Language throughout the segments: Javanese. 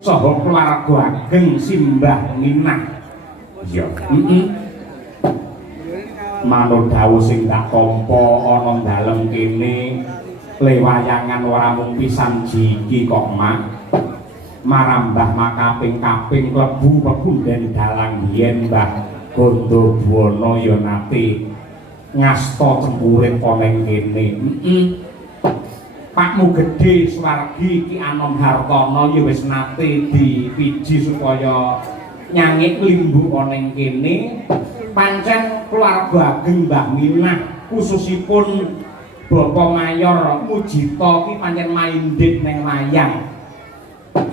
saha keluarga ageng Simbah Minah. Iya, manut dawuh sing tak tampa ana dalem kene lewayangan ora mung pisan jiki kok mak marambah makaping-kaping klebu pepunden dalang yen Mbah Gondobuwana ya nate ngasta cempurit ana ing kene. Pakmu gedhe swargi Ki Anom Hartono ya wis nate dipiji supaya nyangik limbu ana ing kene. Pancen keluarga ageng Mbah Minah khususipun Bapak Mayor Mujito ki pancen maindhik ning wayang.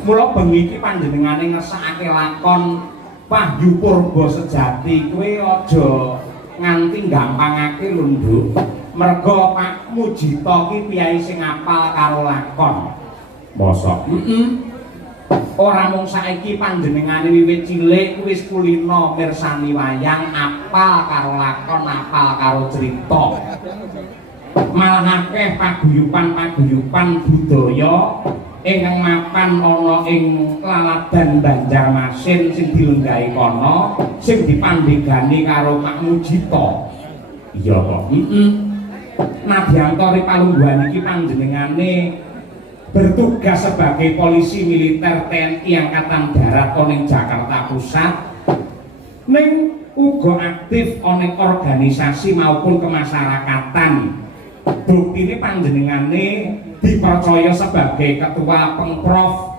Mula bengi iki panjenengane ngersakake lakon Wahyu Purba Sejati kuwi aja nganti gampangake lho Nduk. Merga Pak Mujito ki piyai sing apal karo lakon. Mosok? Ora mung saiki panjenengane wiwit cilik wis kulino mirsani wayang, apal karo lakon, apal karo cerita. Malah akeh paguyuban-paguyuban budaya ingkang mapan ana ing laladan Banjarmasin sing dilenggahi kono, sing dipandhegani karo Pak Mujito. Iya kok. Nadyanto Ripalungguhan iki panjenengane bertugas sebagai polisi militer TNI Angkatan Darat ning Jakarta Pusat, ning uga aktif ning organisasi maupun kemasyarakatan. Buktine panjenengane dipercaya sebagai ketua Pengprov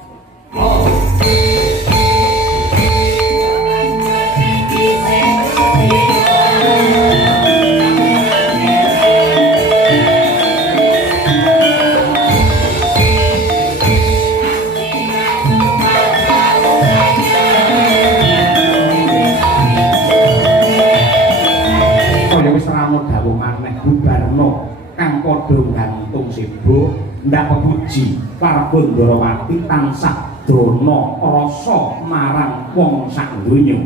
Bubarno kang padha gantung sibuk ndak pepuji Prabu Ndrawati tansah drana rasa marang wong sak donya.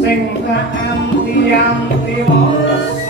sing anti-anti wos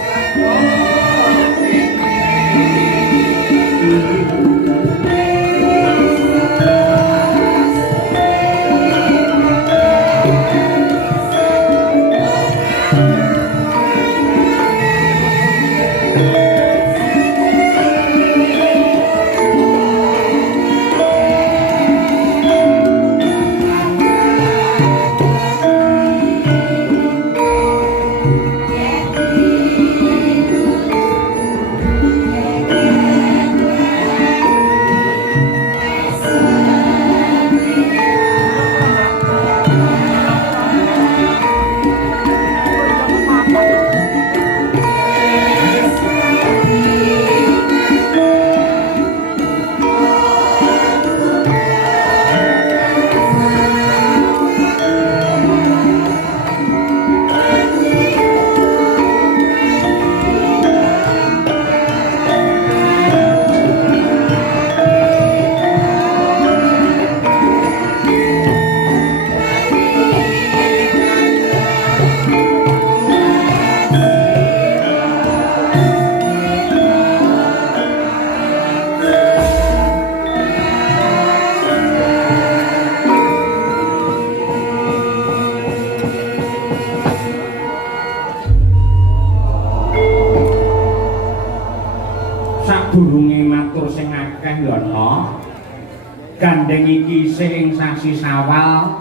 gandeng iki sing sasi Sawal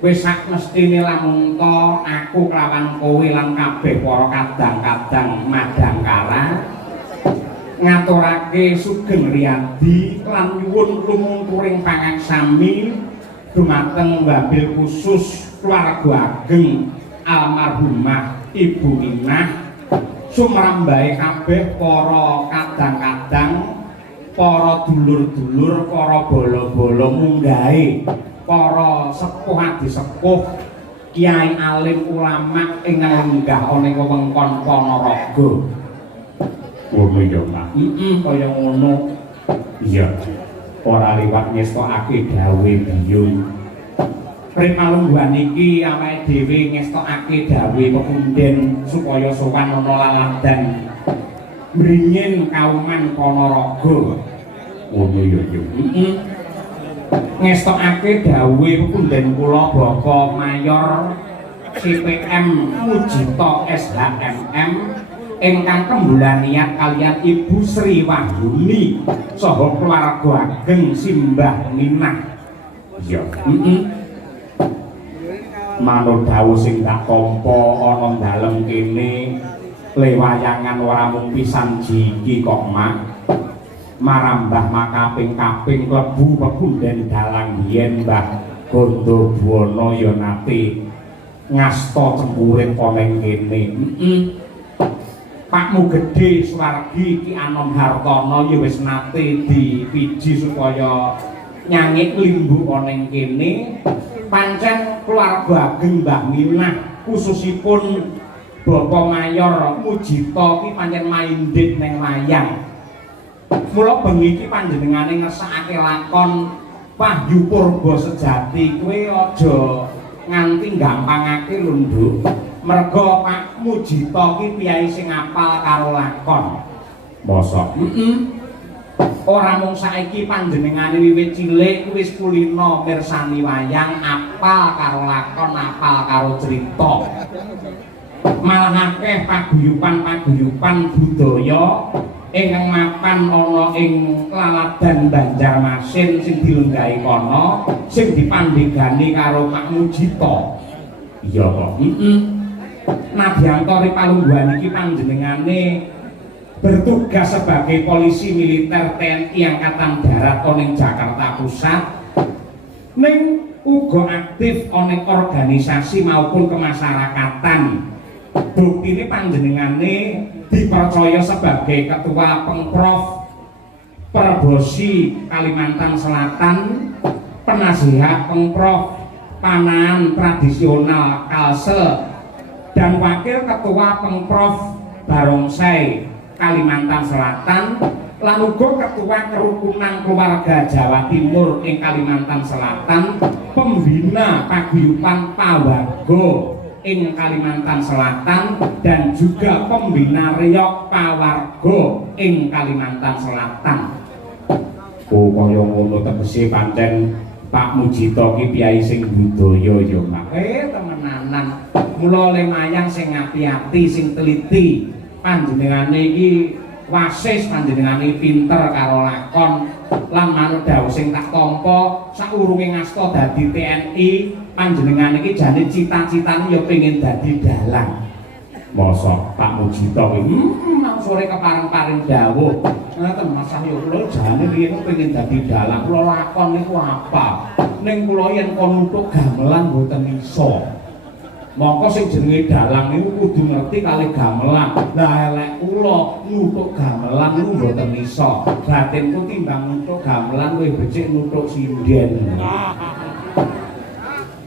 wis sak mestine lamun to aku kelawan kowe lan kabeh para kadang-kadang madangkara ngaturake sugeng riyadi lan nyuwun lumungkuring pangaksami dumateng wabil khusus keluarga ageng almarhumah Ibu Minah sumrambahe kabeh para kadang-kadang para dulur-dulur, para bolo-bolo munggahe, para sepuh adi sepuh, kiai alim ulama ingkang lenggah ana ing wewengkon Ponorogo. Ngono ya, Pak. Kaya ngono. Iya. Ora liwat ngestokake dawuh biyung. Primalungguhan iki awake dhewe ngestokake dawuh pepunden supaya sowan ana laladan mringin kauman Ponorogo. Ngono ya ya. Ngestokake dawuh pepunden kula Bapak Mayor CPM Mujito SHMM ingkang kembulan niat kalian Ibu Sri Wahyuni saha keluarga ageng Simbah Minah. Ya. Manut dawuh sing tak tampa ana dalem kene lewayangan ora mung pisan jiki kok mak marambah makaping-kaping klebu pepunden dalang yen Mbah Gondo Buwana ya nate ngasta cemburit ana ing kene. Pakmu gedhe Swargi Ki Anom Hartono ya wis nate dipiji supaya nyangik limbu ana ing kene. Pancen keluarga ageng Mbah Minah khususipun Bapak Mayor Mujito ki pancen maindhik ning wayang. Mula bengi iki panjenengane ngersakake lakon Wahyu Purba Sejati kuwi aja nganti gampangake lho, Nduk. Merga Pak Mujito ki piyai sing apal karo lakon. Mosok? Ora mung saiki panjenengane wiwit cilik wis kulino mirsani wayang, apal karo lakon, apal karo crita. Malah akeh paguyuban-paguyuban budaya ingkang mapan ana ing laladan Banjarmasin sing dilenggahi kono sing dipandhegani karo Pak Mujito. Iya kok. Nadyanto Ripalungguhan iki panjenengane bertugas sebagai polisi militer TNI Angkatan Darat ning Jakarta Pusat ning uga aktif ana organisasi maupun kemasyarakatan. Buktine panjenengane dipercaya sebagai ketua Pengprov Perbosi Kalimantan Selatan, penasihat Pengprov Panahan Tradisional Kalsel dan wakil ketua Pengprov Barongsai Kalimantan Selatan lan uga ketua kerukunan keluarga Jawa Timur ing Kalimantan Selatan, pembina paguyuban pawarga ing Kalimantan Selatan, dan juga pembina reok pawarga ing Kalimantan Selatan. Oh kaya ngono tegese pancen Pak Mujito ki piyai sing budaya ya Mak. Temenanan. Mula lemayang sing ati-ati, sing teliti. Panjenengane iki wasis, panjenengane pinter karo lakon lan manut dawuh sing tak tampa saurunge ngasta dadi TNI, panjenengane iki jane cita-citane ya pengin dadi dalang. Mosok Pak Mujito iki nang sore kepareng-paring dawuh ngoten Mas Sahyo kula jane riyen pengin dadi dalang, kula lakon niku apa ning kula yen kon nutuk gamelan mboten iso. Mongko sing jenenge dalang niku kudu ngerti kali gamelan. Lah elek kula nutuk gamelan niku mboten iso. Batinku timbang nutuk gamelan luwih becik nutuk sinden.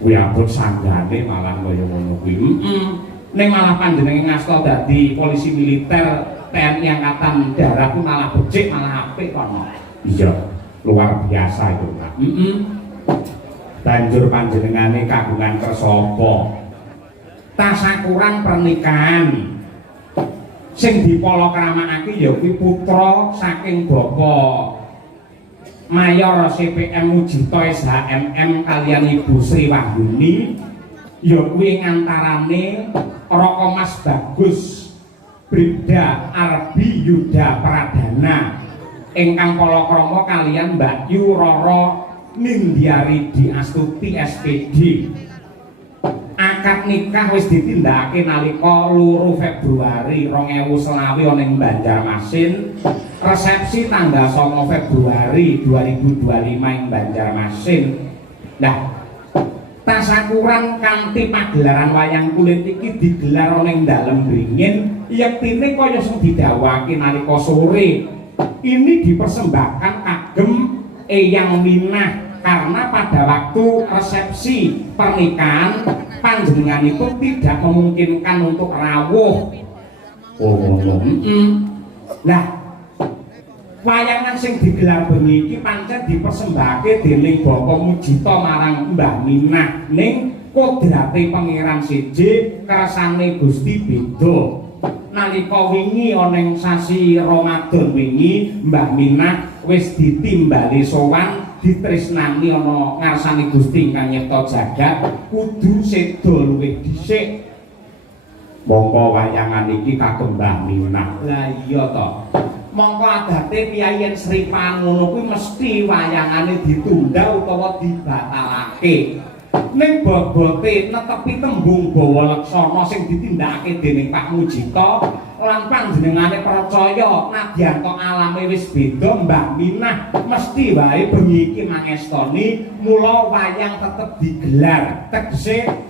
Kuwi abot sanggane malah kaya ngono kuwi. Ning malah panjenengan ngasta dadi polisi militer TNI Angkatan Darat ku malah becik malah apik kono. Iya, luar biasa itu, Pak. Banjur panjenengane kagungan kersa apa? Tasakuran pernikahan sing dipalakramakake ya kuwi putra saking Bapak Mayor CPM Mujito SHMM kaliyan Ibu Sri Wahyuni, ya kuwi ngantarane Roko Mas Bagus Bribda Arbi Yuda Pradana ingkang palakrama kaliyan Mbak Yu Roro Nindyari Di Astuti SPD. Akad nikah wis ditindakake nalika 2 Februari 2020 ana ing Banjarmasin. Resepsi tanggal 9 Februari 2025 ing Banjarmasin. Nah, tasakuran kanthi pagelaran wayang kulit iki digelar ana ing dalem Bringin, yektine kaya sing didhawuhake nalika sore. Ini dipersembahkan kagem Eyang Minah karena pada waktu resepsi pernikahan panjenengan itu tidak memungkinkan untuk rawuh. Nah, wayangan sing digelar bengi iki pancen dipersembahake dening Bapak Mujito marang Mbah Minah ning kodrate Pangeran siji kersane Gusti beda. Nalika wingi ana ing sasi Ramadan wingi Mbah Minah wis ditimbali sowan ditresnani ana ngarsane Gusti ingkang nyipta jagat kudu seda luwih dhisik. Mongko wayangan iki kagem Mbah Minah. Lah iya to. Mongko adate piyayen sripan ngono kuwi mesti wayangane ditunda utawa dibatalake. Ning bobote netepi tembung bawa leksana sing ditindakake dening Pak Mujito lan panjenengane percaya nadyan to alame wis beda, Mbah Minah mesti wae bengi iki mangestoni mula wayang tetep digelar. Tegese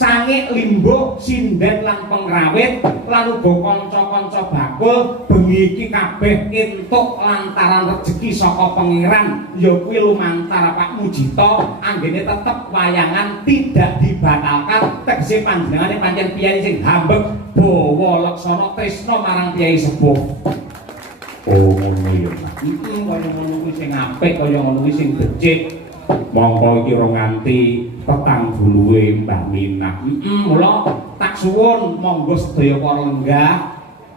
cangik limbuk sinden lan pengrawit lan uga kanca-kanca bakul bengi iki kabeh entuk lantaran rejeki saka pangeran, ya kuwi lumantar Pak Mujito anggene tetep wayangan tidak dibatalkan. Tegese panjenengane pancen piyai sing hambeg bawa leksana tresna marang piyai sepuh. Oh ngono ya Pak. Kaya ngono kuwi sing apik, kaya ngono kuwi sing becik. Monggo iki ora nganti petang duluwe Mbah Minah. Mula tak suwun monggo sedaya para lenggah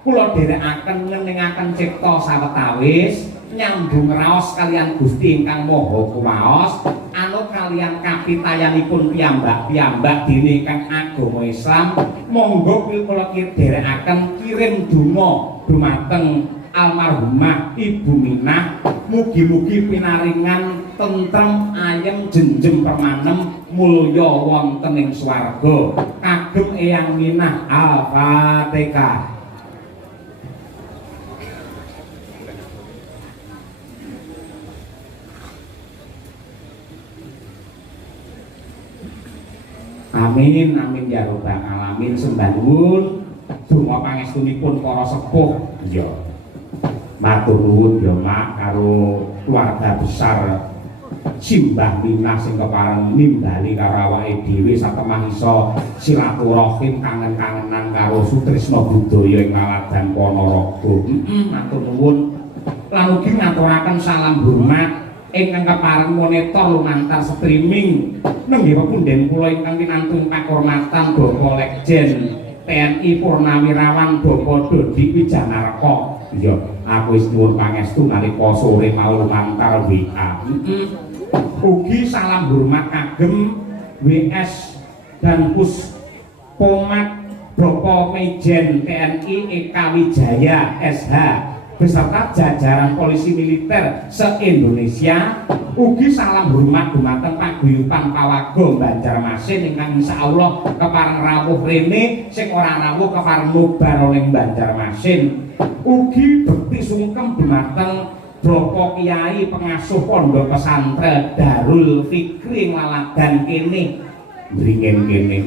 kula dherekaken ngeningaken cipta sawetawis nyambung raos kalian Gusti ingkang Maha Kuwaos anut kalian kapitayanipun piyambak-piyambak dene ingkang agama Islam. Monggo kula dherekaken kirim donga dumateng almarhumah Ibu Minah, mugi-mugi pinaringan tentrem ayem jenjem permanem mulya wonten ing swarga kagem Eyang Minah. Al-Fatihah. Amin amin ya rabbal alamin. Sembah nuwun donga pangestunipun para sepuh. Ya matur nuwun ya Mak karo keluarga besar Simbah Minah sing kepareng nimbali karo awake dhewe satemah iso silaturahim kangen-kangenan karo sutresna budaya ing Laladan Ponorogo. Matur nuwun lan ugi ngaturaken salam hormat ingkang kepareng monitor lumantar streaming nenggih pepunden kula ingkang kinantun pakurmatan Bapak Lekjen TNI Purnawirawan Bapak Dodi Wijanarko. Iya, aku wis nyuwun pangestu nalika sore mau lumantar WA. Ugi salam hormat kagem WS dan Puspomat Bapak Mejen TNI Eka Wijaya SH beserta jajaran polisi militer se-Indonesia. Ugi salam hormat dumateng paguyuban Pawago Banjarmasin ingkang insyaallah kepareng rawuh rene sing ora rawuh kepareng nubar ning Banjarmasin. Ugi bekti sungkem dumateng Bapak Kiai pengasuh pondok pesantren Darul Fikri Laladan kene mringen kene.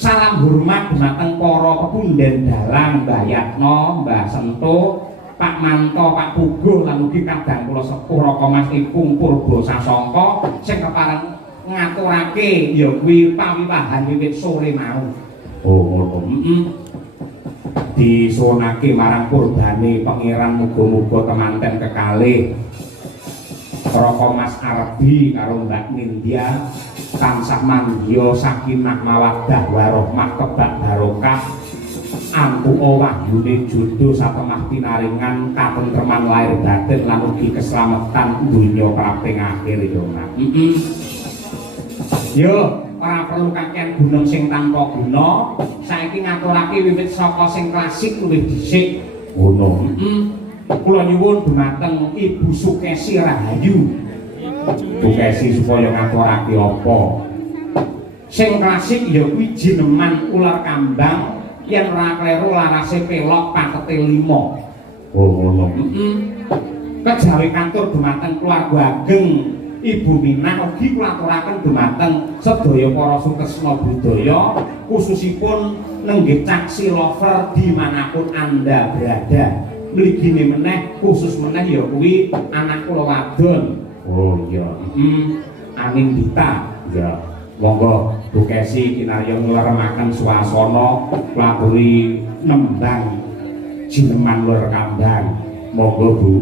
Salam hormat dumateng para pepunden dalang Mbah Yatno, Mbah Sento, Pak Manto, Pak Puguh lan ugi kadang kula sepuh Raka Mas Ipung Purba Sasongko sing kepareng ngaturake ya kuwi pawiwahan wiwit sore mau. Oh ngono. Disuwunake marang kurbane pangeran muga-muga temanten kekalih Raka Mas Arbi karo Mbak Nindya tansah mandya sakinah mawaddah warahmah kebak barokah antuka wahyune jodoh satemah pinaringan katentreman lahir batin lan ugi keslametan donya kaping akhir ya Mas. Yo ora perlu kakean gunung sing tanpa guna, saiki ngaturake wiwit saka sing klasik luwih dhisik. Ngono. Kula nyuwun dumateng Ibu Sukesi Rahayu. Sukesi supaya ngaturake apa? Sing klasik ya kuwi jineman ular kambang yen ora kleru larase pelok patete 5. Oh ngono. Kejawi kantur dumateng keluarga ageng Ibu Minah ugi kula aturaken dumateng sedaya para sukresna budaya khususipun nenggih caksi lover dimanapun Anda berada. Mligine meneh khusus meneh ya kuwi anak kula wadon. Oh iya. Anindita. Ya. Monggo Bu Kesi kinarya ngleremaken swasana nglakoni nembang jineman lur kambang. Monggo Bu.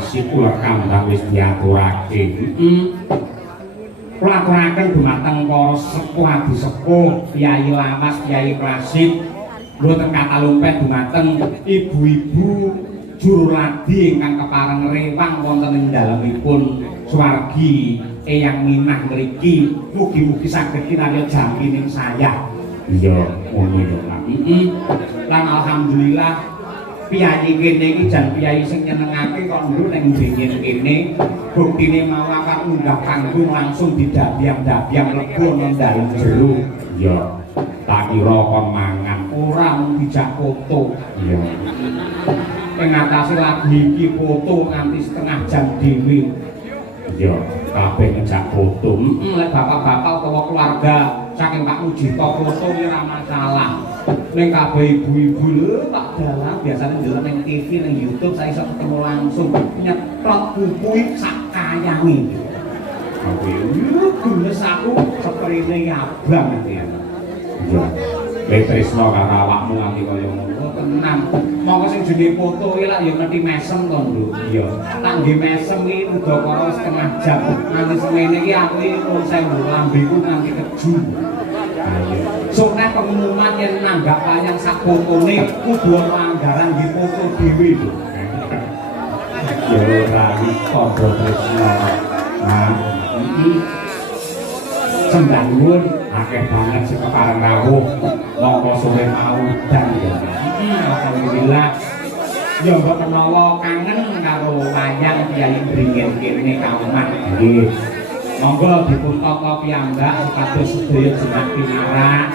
klasik kula kandhang wis diaturake. Kula aturaken dumateng para sepuh sepuh Kyai Lawas Kyai klasik mboten katalumpet dumateng ibu-ibu juru ladi ingkang kepareng rewang wonten ing dalemipun swargi Eyang Minah mriki mugi-mugi saged kinarya jamining saya. Iya, ngono lho, Pak. Lan alhamdulillah piyayi kene iki jan piyayi sing nyenengake kok nduk ning dingin kene buktine mau awak munggah panggung langsung didabyang-dabyang mlebu nang dalem jero. Iya. Tak kira kon mangan ora mung dijak foto. Iya. Ing atase lagu iki foto nganti setengah jam dhewe. Iya, kabeh ngejak foto. Lek bapak-bapak utawa keluarga saking Pak Mujito foto iki ora masalah. Ning kabeh ibu-ibu lho Pak Dalang biasane ndelok ning TV ning YouTube saya iso ketemu langsung nyetrot buku sak kayange. Kabeh gunes aku seprene abang iki. Iya. Tresno karo awakmu nganti kaya ngono tenan. Monggo sing jenenge foto iki lak ya ngerti mesem to, Nduk. Iya. Tak nggih mesem iki udakara setengah jam. Nganti semene iki aku iki pun sewu lambeku nganti keju. Ayo. Soalnya pengumuman yang nanggap wayang sak fotone kudu ana anggaran di foto dhewe lho. Ya ora padha Tresno. Nah, iki sendang nuwun akeh banget sing kepareng rawuh monggo sore mau dan ya. Alhamdulillah ya mbok menawa kangen karo wayang Kyai Bringin kene kauman nggih. Monggo dipun tata piyambak supados sedaya jeneng pinarak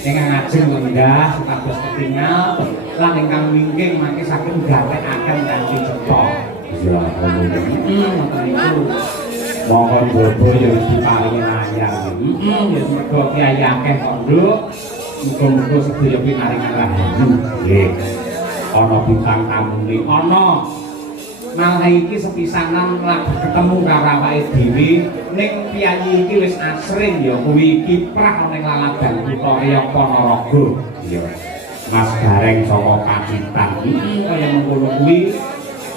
ingkang ajeng lenggah supados ketingal lan ingkang wingking mangke saged gatekaken kanthi cepet. Ya Allah. Ngoten niku. Monggo bobo ya diparingi layang. Ya mergo Kyai akeh kok Nduk. Muga-muga sedaya pinaringan rahayu. Nggih. Ana bintang tamune ana. Malah iki sepisanan lagi ketemu karo awake dhewe ning piyayi iki wis asring ya kuwi kiprah ning laladan kutha Riya Ponorogo. Iya. Mas Gareng saka Pacitan. Kaya mengkono kuwi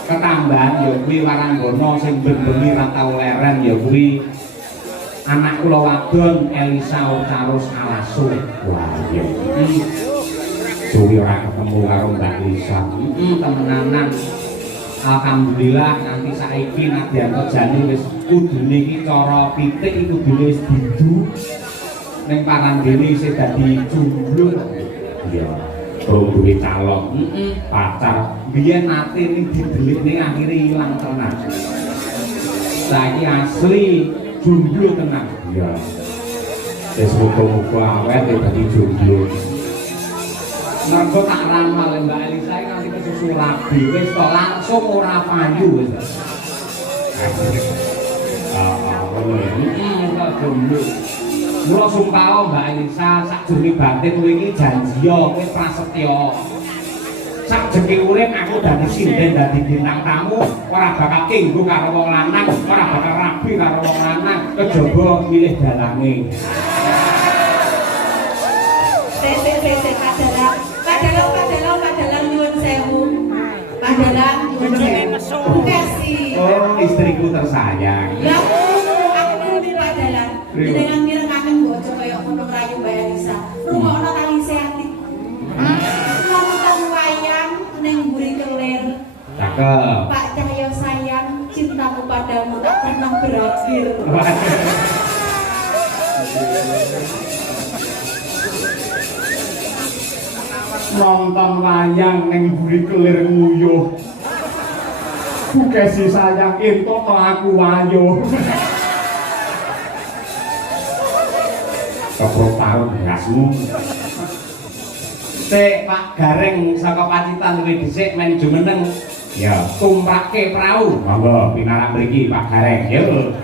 ketambahan ya kuwi Waranggana sing benbengi ra tau leren ya kuwi anak kula wadon Elisa Ucarus Alasu. Wah iya. Suwi ora ketemu karo Mbak Elisa. Temenanan. Alhamdulillah nanti saiki Nadianto Jani wis kudune iki cara pitik iki kudune wis didu ning parandene isih dadi jomblo. Iya. Durung duwe calon. Pacar biyen nate ning didelikne akhire ilang tenan. Saiki asli jomblo tenan. Iya. Wis muga-muga awet dadi jomblo. Mergo tak ramal Mbak Elisa iki nanti kesusu rabi wis to langsung ora payu wis. Mula sumpah Mbak Elisa sakjroning batin kowe iki janjiya kowe prasetya. Sakjenge urip aku dadi sinden dadi bintang tamu ora bakal kenggo karo wong lanang, ora bakal rabi karo wong lanang, kejaba milih dalange. Padalang nyuwun sewu. Padalang nyuwun sewu. Kasih. Oh, istriku tersayang. Ya, aku nuli padalang. Jenengan mirengake bojo kaya ngono rayu Mbak Elisa. Rungokno tali seati. Nonton wayang ning mburi kelir. Cakep. Pak Cahyo sayang, cintaku padamu tak pernah berakhir. Nonton wayang ning mburi kelir nguyuh. Bukesi sayang entuk to aku wayuh. Keprok taun gasmu. Sik Pak Gareng saka Pacitan luwih dhisik men jumeneng. Ya, tumrake prau. Monggo pinarak mriki Pak Gareng. Yo.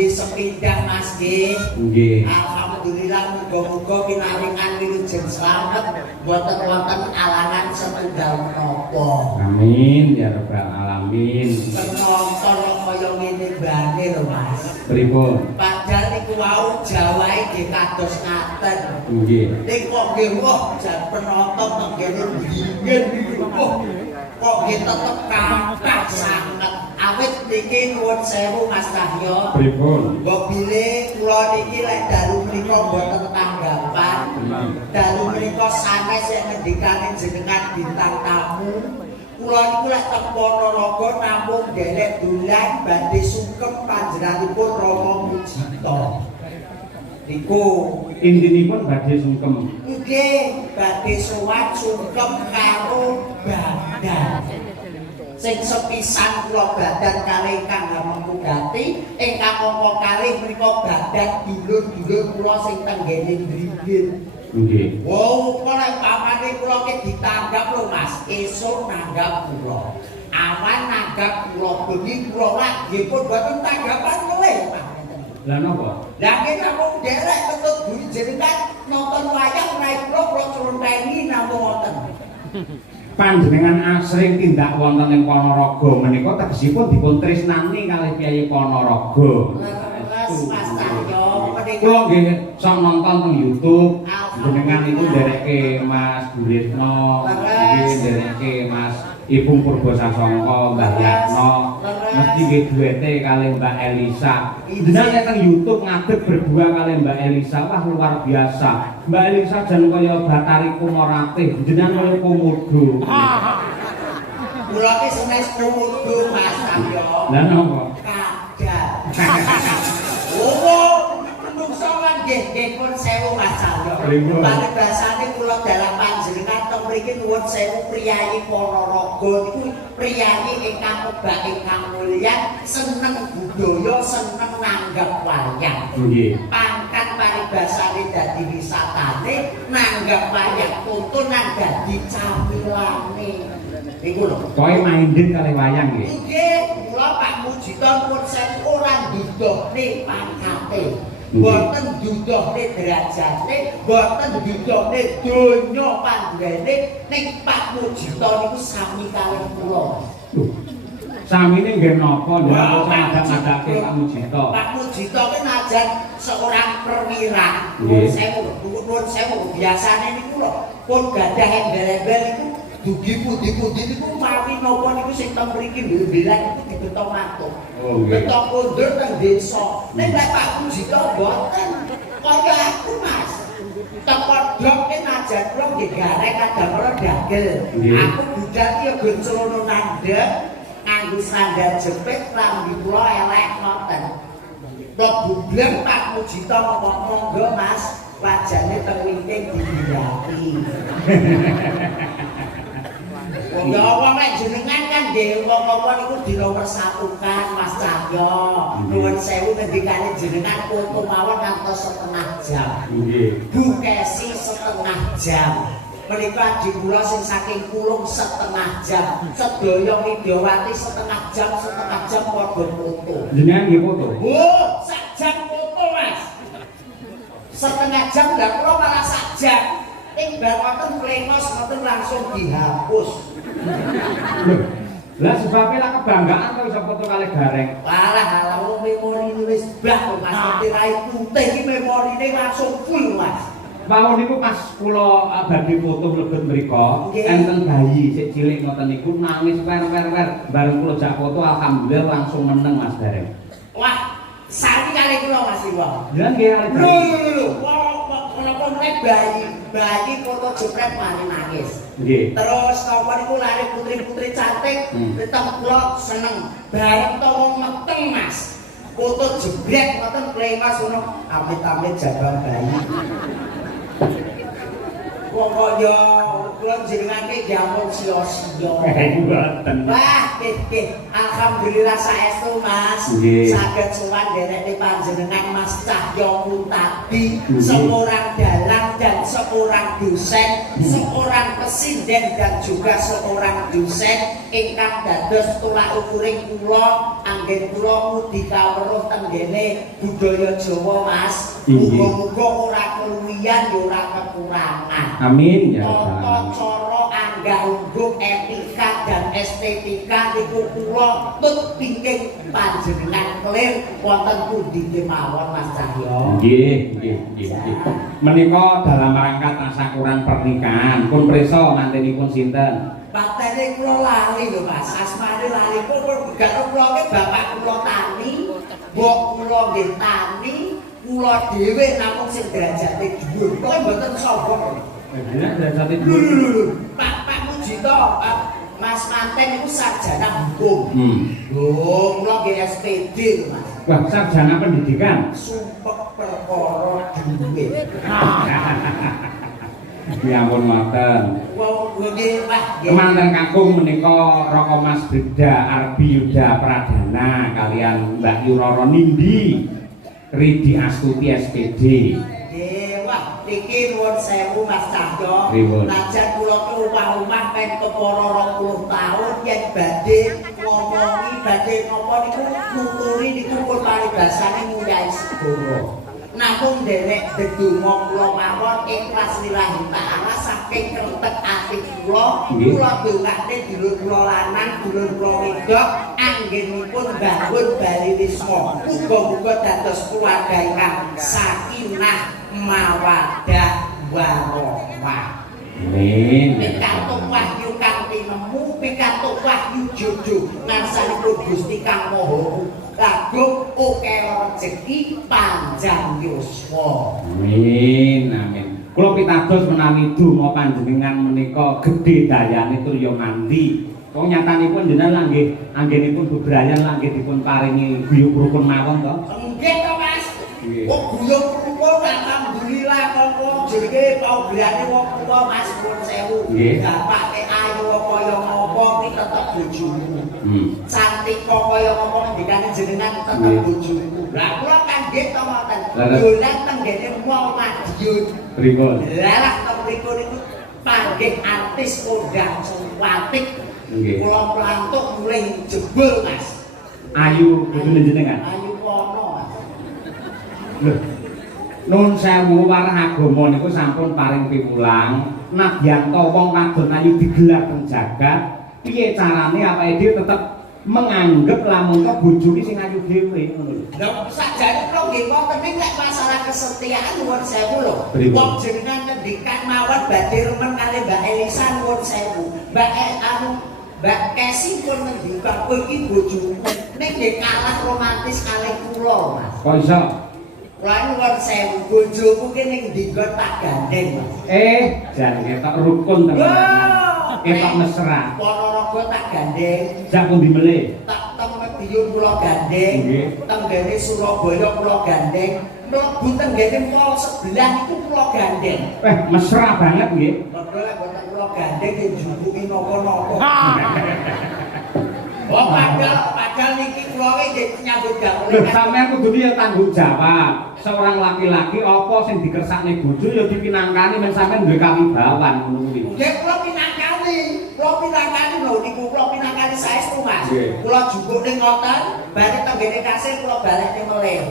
tembe sepindah Mas nggih. Nggih. Alhamdulillah muga-muga pinaringan wilujeng slamet boten wonten alangan setunggal menapa. Amin ya rabbal alamin. Penonton kaya ngene bane lho Mas. Pripun? Padahal niku wau jawahe nggih kados ngaten. Nggih. Ning kok nggih wah jan penonton tenggene dingin niku. Kok nggih tetep kathah sanget. Awit niki nuwun sewu Mas Cahyo. Pripun? Mbok bilih kula niki lek dalu menika mboten tanggapan. Dalu menika sanes sing ngendikane jenengan bintang tamu. Kula niku lek teng Ponorogo namung nderek dolan badhe sungkem panjenenganipun Rama Mujito. Niku Intinipun badhe sungkem. nggih badhe sowan sungkem karo badan. Sing sepisan kula badan kalih Kang Hamengkugati, ingkang angka kalih menika badan dulur-dulur kula sing tenggene mriki. Nggih. Wow, kok nek pamane kula ki ditanggap lho Mas, esuk nanggap kula. Awan nanggap kula, bengi kula lagi pun boten tanggapan kelih Pak. Lah napa? Lah ki namung derek ketut buri jenengan nonton wayang naik kula clonteni namung wonten. Panjenengan asring tindak wonten ing Ponorogo menika tegesipun dipun tresnani kalih Kyai Ponorogo. Leres Mas Cahyo menika Kula nggih sok nonton teng YouTube. Jenengan niku ndereke Mas Guritno, nggih ndereke Mas Ibu Purbasasongko, Mbah Yatno, mesti nggih duete kalih Mbak Elisa. Jenengan nek teng YouTube ngadeg berdua kalih Mbak Elisa, wah luar biasa. Mbak Elisa jan kaya Batari Kumoratih, jenengan kaya komodo. kula ki senes komodo Mas Cahyo. Lah napa? Kadang. Oh, menungso kan nggih pun sewu Mas Cahyo. Pripun? Paribasane kula dalam panjenengan teng mriki nuwun sewu priyayi Ponorogo niku priyayi ingkang kebak ingkang mulya, seneng budaya, seneng nanggap wayang. Nggih. Pangkat paribasane dadi wisatane, nanggap wayang tontonan dadi camilane. Niku lho. Koe maindhen kalih wayang nggih. Nggih, kula Pak Mujito pun sen ora ndudohne pangkate. Boten ndudohne derajate, boten ndudohne donya panggene ning Pak Mujito niku sami kalih kula. Samine nggih napa ndak ngadak-ngadake Pak Mujito. Pak Mujito ki najan seorang perwira. Nggih. Nuwun sewu biasane niku lho pun gadah embel-embel niku dugi pundi-pundi niku mawi napa niku sing teng mriki mbelan niku dibeto matuk. Oh nggih. Beto kondur teng desa. Nek Pak Mujito mboten kaya aku Mas. Teko dok ki najan kula nggih garek kadang kala dagel. Nggih. Aku budal ki yo celana nandhek nganggo sandal jepit rambi kula elek ngoten. Kok bubleng Pak Mujito ngomong monggo Mas, wajane teng wingking dihirati. Ya wong nek jenengan kan nggih apa-apa niku dinomersatukan Mas Cahyo. Nuwun sewu ngendikane jenengan foto mawon ngantos setengah jam. Nggih. Bukesi setengah jam. Menika di kula sing saking kulung setengah jam. Sedaya Widyawati setengah jam padha foto. Jenengan nggih foto. Oh, sak jam foto Mas. Setengah jam lah kula malah sak jam. Ing bawaten plengos ngoten langsung dihapus. Loh, lah sebabnya lah kebanggaan kok bisa foto kali gareng. Parah kalau memori ini wis bah Mas tirai putih iki memorine langsung full Mas. Pawon niku pas kula badhe foto mlebet mriku, Nggih. enten bayi sik cilik ngoten niku nangis wer-wer-wer. Bareng kula jak foto alhamdulillah langsung meneng Mas gareng. Wah, sami kali kula Mas Iwa. Ya nggih kali Lho gareng. lho lho, kok nek bayi foto jepret mari nangis. Nggih. Terus napa niku lari putri-putri cantik, tetep kula seneng. Bareng to wong meteng Mas. Foto jebret ngoten plemas ngono, amit-amit jabang bayi. Wong kaya kula jenengan ki diampun sia-sia. Mboten. Wah, nggih, alhamdulillah saestu Mas. Nggih. Saged sowan dereke panjenengan Mas Cahyo Muntadi, Nggih. seorang dalang dan seorang dosen, seorang presiden dan juga seorang dosen ingkang dados tolak ukuring kula anggen kula mudi kawruh teng ngene budaya Jawa Mas. Inggih. Muga-muga ora keluwihan ya ora kekurangan. Amin ya Tata rabbal cara anggah ungguh etika dan estetika niku kula tut pingking panjenengan clear wonten pundi kemawon Mas Cahyo. Nggih, nggih, nggih. Menika dalam rangka tasyakuran pernikahan. Pun prisa mantenipun sinten? Patene kula lali lho Mas, asmane lali kula kula ke bapak kula tani, mbok kula nggih tani, kula dhewe namung sing derajate dhuwur. Kok mboten sombong. Bener derajate Lho, Pak Mujito, Mas Manten itu sarjana hukum. Lho, kula nggih SPD lho Mas. Wah, sarjana pendidikan. Sumpek perkara dhuwit. Ya ampun ngoten. Wong nggih Pak. Kemanten kakung menika Raka Mas Brida Arbi Yuda Pradana kalian Mbak Yuroro Nindi Ridi Astuti SPD. Nggih, wah iki nuwun sewu Mas Cahyo. Pripun? Najan kula ke omah-omah pen kepara 20 taun yen badhe ngomongi badhe napa niku nuturi niku pun paribasane nguyai segara. Namung derek dedonga kula mawon ikhlas lillahi ta'ala saking kretek ati kula dongakne dulur kula lanang dulur kula wedok anggenipun bangun bariwisma muga-muga dados keluarga ingkang sakinah mawaddah warahmah. Amin. Pikantuk wahyu kang tinemu pikantuk wahyu jojo ngarsanipun Gusti Kang Maha Agung oke rezeki panjang yuswa. Amin, amin. Kula pitados menawi donga panjenengan menika gedhe dayane turya nganti. Wong nyatanipun jenengan nggih anggenipun bebrayan langgih dipun paringi guyub rukun mawon to. Nggih to Mas. Nggih. Wong guyub rukun alhamdulillah kok jenenge paugrane wong tuwa Mas pun sewu. Nggih. Bapake ayu kaya ngapa iki tetep bojomu. Cantik kaya ngapa ngendikane jenengan tetep bojomu. Lah kula kan nggih to ngoten. Dolan teng ngene Mall Madiun. Pripun? Lah teng mriku niku panggih artis kondang Suwatik. Nggih. Kula plantuk mulih jebul Mas. Ayu bojone jenengan. Ayu kono Mas. Lho. Nun sewu warah agama niku sampun paring piwulang. Nadyanto wong kadon ayu digelar teng jagat, piye carane awake dhewe tetep menganggep lamun kok bojone sing ayu dhewe ngono lho. Lah sakjane kula nggih wonten ning nek masalah kesetiaan nuwun sewu lho. Pripun? Wong jenengan ngendikan mawon badhe remen kali Mbak Elisa nuwun sewu. Mbak Kesi pun ngendikan kowe iki bojomu ning nggih kalah romantis kalih kula Mas. Kok iso? Kula nuwun sewu bojomu ki ning ndinggon tak gandeng Mas. Jan ketok rukun tenan. Ketok mesra. Ponorogo tak gandeng. Jak pundi melih? Tak teng Madiun kula gandeng. Nggih. Teng ngene Surabaya kula gandeng. Mlebu teng ngene mall sebelah iku kula gandeng. Mesra banget nggih. Mergo lek boten kula gandeng ya jupuki napa-napa. Oh, padahal niki kula iki nyambut gawe. Lho, sampeyan kudu ya tanggung jawab. Seorang laki-laki apa sing dikersakne bojo ya dipinangkani men sampeyan duwe kawibawan ngono kuwi. Nggih kula pinangkani lho niku kula pinangkani saestu Mas. Nggih. Kula jupuk ning ngoten, bare teng ngene kasir kula balekne melih.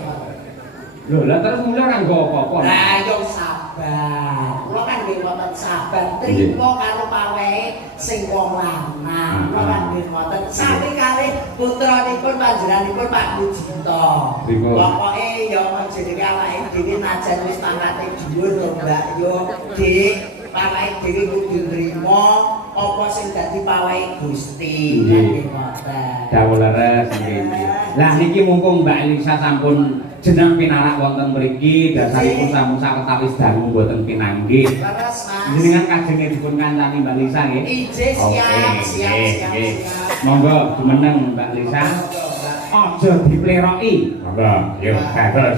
Lho, lah terus mulai ora nggo apa-apa. Lah yo sabar. Kula kan nggih wonten sabar trimo karo pawehe sing wong lanang. Kula kan nggih wonten sami kalih putranipun panjenenganipun Pak Mujito. Pripun? Pokoke yo jenenge awake dhewe najan wis pangkate dhuwur lho Mbak yo Dik. Awake dhewe kudu nrimo apa sing dadi pawehe Gusti. Nggih wonten. Dawuh leres nggih. Lah niki mumpung Mbak Elisa sampun jeneng pinarak wonten mriki dasaripun sampun sawetawis dangu mboten pinanggih. Leres Mas. Jenengan kajenge dipun kancani Mbak Lisa nggih. Ijih siap. Monggo jumeneng Mbak Lisa. Aja dipleroki. Monggo, yo terus.